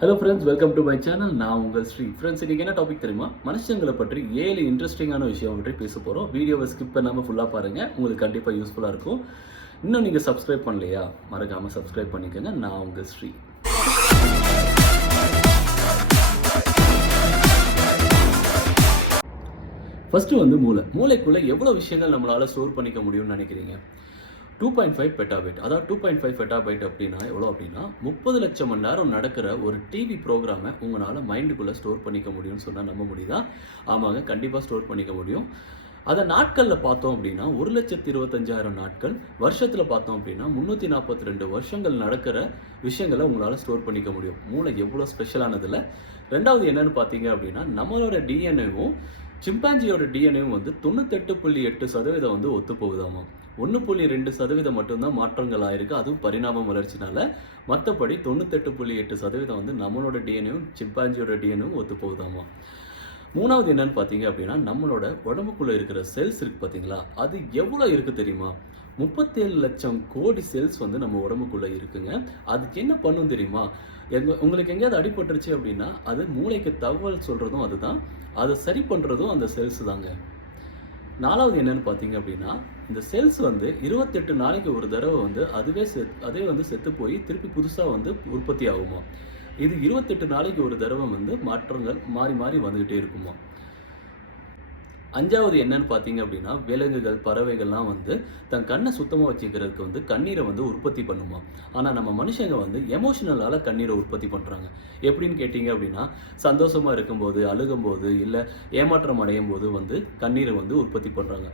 Hello friends, welcome to my channel. நான் உங்கள் Sri. Friends, இன்றைக்கி என்ன டாபிக் தெரியுமா? மனுஷங்களை பற்றி 7 இன்ட்ரெஸ்டிங்கான விஷயம் பற்றி பேச போகிறோம். வீடியோவை ஸ்கிப் பண்ணாமல் ஃபுல்லாக பாருங்கள், உங்களுக்கு கண்டிப்பாக யூஸ்ஃபுல்லாக இருக்கும். இன்னும் நீங்கள் சப்ஸ்கிரைப் பண்ணலையா? மறக்காமல் சப்ஸ்கிரைப் பண்ணிக்கோங்க. நான் உங்கள் ஸ்ரீ. ஃபஸ்ட்டு வந்து மூளைக்குள்ளே எவ்வளோ விஷயங்கள் நம்மளால் ஸ்டோர் பண்ணிக்க முடியும்னு நினைக்கிறீங்க? 2.5 பெட்டாபைட். அதாவது 2.5 பெட்டாபைட் அப்படின்னா எவ்வளோ அப்படின்னா 30 லட்சம் மணி நேரம் நடக்கிற ஒரு டிவி ப்ரோக்ராமை உங்களால் மைண்டுக்குள்ளே ஸ்டோர் பண்ணிக்க முடியும்னு சொன்னால் நம்ப முடியுதா? ஆமாங்க, கண்டிப்பாக ஸ்டோர் பண்ணிக்க முடியும். அதை நாட்களில் பார்த்தோம் அப்படின்னா 1,25,000 நாட்கள், வருஷத்தில் பார்த்தோம் அப்படின்னா 342 வருஷங்கள் நடக்கிற விஷயங்களை உங்களால் ஸ்டோர் பண்ணிக்க முடியும். மூளை எவ்வளோ ஸ்பெஷலானதில்ல. ரெண்டாவது என்னன்னு பார்த்தீங்க அப்படின்னா நம்மளோட டிஎன்ஏவும் சிம்பாஞ்சியோட டிஎன்ஏவும் வந்து 98.8% வந்து ஒத்து போகுதாமா. 1.2% மட்டும்தான் மாற்றங்கள் ஆயிருக்கு, அதுவும் பரிணாம வளர்ச்சினால. மற்றபடி 98.8% வந்து நம்மளோட டிஎன்ஏவும் சிம்பாஞ்சியோட டிஎன்ஏவும் ஒத்து போகுதாமா. மூணாவது என்னன்னு பார்த்தீங்க அப்படின்னா நம்மளோட உடம்புக்குள்ளே இருக்கிற செல்ஸ் இருக்குது பார்த்தீங்களா, அது எவ்வளோ இருக்குது தெரியுமா? 37 லட்சம் கோடி செல்ஸ் வந்து நம்ம உடம்புக்குள்ளே இருக்குங்க. அதுக்கு என்ன பண்ணும் தெரியுமா? உங்களுக்கு எங்கேயாவது அடிபட்டுருச்சு அப்படின்னா அது மூளைக்கு தகவல் சொல்கிறதும் அதுதான், அதை சரி பண்ணுறதும் அந்த செல்ஸ் தாங்க. நாலாவது என்னன்னு பார்த்தீங்க அப்படின்னா இந்த செல்ஸ் வந்து 28 நாளைக்கு ஒரு தடவை வந்து அதே வந்து செத்து போய் திருப்பி புதுசாக வந்து உற்பத்தி ஆகுமா. இது 28 நாளைக்கு ஒரு தடவை வந்து மாற்றங்கள் மாறி மாறி வந்துக்கிட்டே இருக்குமா. அஞ்சாவது என்னன்னு பார்த்தீங்க அப்படின்னா விலங்குகள், பறவைகள்லாம் வந்து தன் கண்ணை சுத்தமாக வச்சுக்கிறதுக்கு வந்து கண்ணீரை வந்து உற்பத்தி பண்ணுமா. ஆனால் நம்ம மனுஷங்க வந்து எமோஷனலால் கண்ணீரை உற்பத்தி பண்ணுறாங்க. எப்படின்னு கேட்டிங்க அப்படின்னா சந்தோஷமாக இருக்கும்போது, அழுகும்போது, இல்லை ஏமாற்றம் அடையும் போது வந்து கண்ணீரை வந்து உற்பத்தி பண்ணுறாங்க.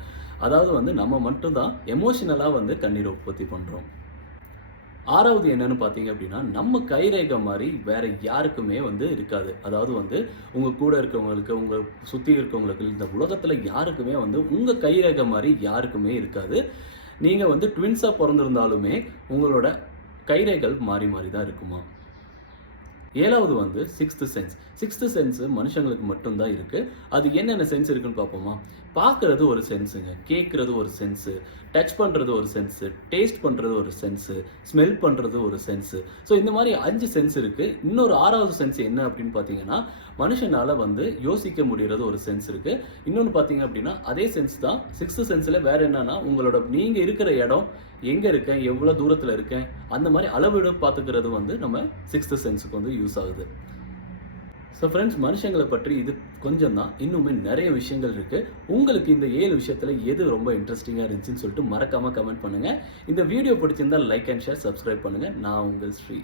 அதாவது வந்து நம்ம மட்டும்தான் எமோஷனலாக வந்து கண்ணீரை உற்பத்தி பண்ணுறோம். ஆறாவது என்னன்னு பார்த்தீங்க அப்படின்னா நம்ம கைரேகை மாதிரி வேற யாருக்குமே வந்து இருக்காது. அதாவது வந்து உங்கள் கூட இருக்கவங்களுக்கு, உங்கள் சுற்றி இருக்கவங்களுக்கு, இந்த உலகத்தில் யாருக்குமே வந்து உங்கள் கைரேகை மாதிரி யாருக்குமே இருக்காது. நீங்கள் வந்து ட்வின்ஸாக பிறந்திருந்தாலுமே உங்களோட கைரேகைகள் மாறி மாறி தான் இருக்குமா. ஏழாவது வந்து சிக்ஸ்த்து சென்ஸு மனுஷங்களுக்கு மட்டும்தான் இருக்குது. அது என்னென்ன சென்ஸ் இருக்குன்னு பார்ப்போமா. பார்க்குறது ஒரு சென்ஸுங்க, கேட்குறது ஒரு சென்ஸு, டச் பண்ணுறது ஒரு சென்ஸு, டேஸ்ட் பண்ணுறது ஒரு சென்ஸு, ஸ்மெல் பண்ணுறது ஒரு சென்ஸு. ஸோ இந்த மாதிரி 5 சென்ஸ் இருக்குது. இன்னொரு 6வது சென்ஸ் என்ன அப்படின்னு பார்த்தீங்கன்னா மனுஷனால் வந்து யோசிக்க முடிகிறது ஒரு சென்ஸ் இருக்குது. இன்னொன்று பார்த்தீங்க அப்படின்னா அதே சென்ஸ் தான் 6th சென்ஸில். வேறு என்னன்னா உங்களோட நீங்கள் இருக்கிற இடம் எங்கே இருக்கேன், எவ்வளோ தூரத்தில் இருக்கேன், அந்த மாதிரி அளவிட பார்த்துக்கிறது வந்து நம்ம 6th சென்ஸுக்கு வந்து யூஸ் ஆகுது. ஸோ ஃப்ரெண்ட்ஸ், மனுஷங்களை பற்றி இது கொஞ்சம் தான், இன்னுமே நிறைய விஷயங்கள் இருக்குது. உங்களுக்கு இந்த 7 விஷயத்தில் எது ரொம்ப இன்ட்ரெஸ்டிங்காக இருந்துச்சுன்னு சொல்லிட்டு மறக்காமல் கமெண்ட் பண்ணுங்கள். இந்த வீடியோ பிடிச்சிருந்தால் லைக் அண்ட் ஷேர், சப்ஸ்கிரைப் பண்ணுங்கள். நான் உங்கள் ஸ்ரீ.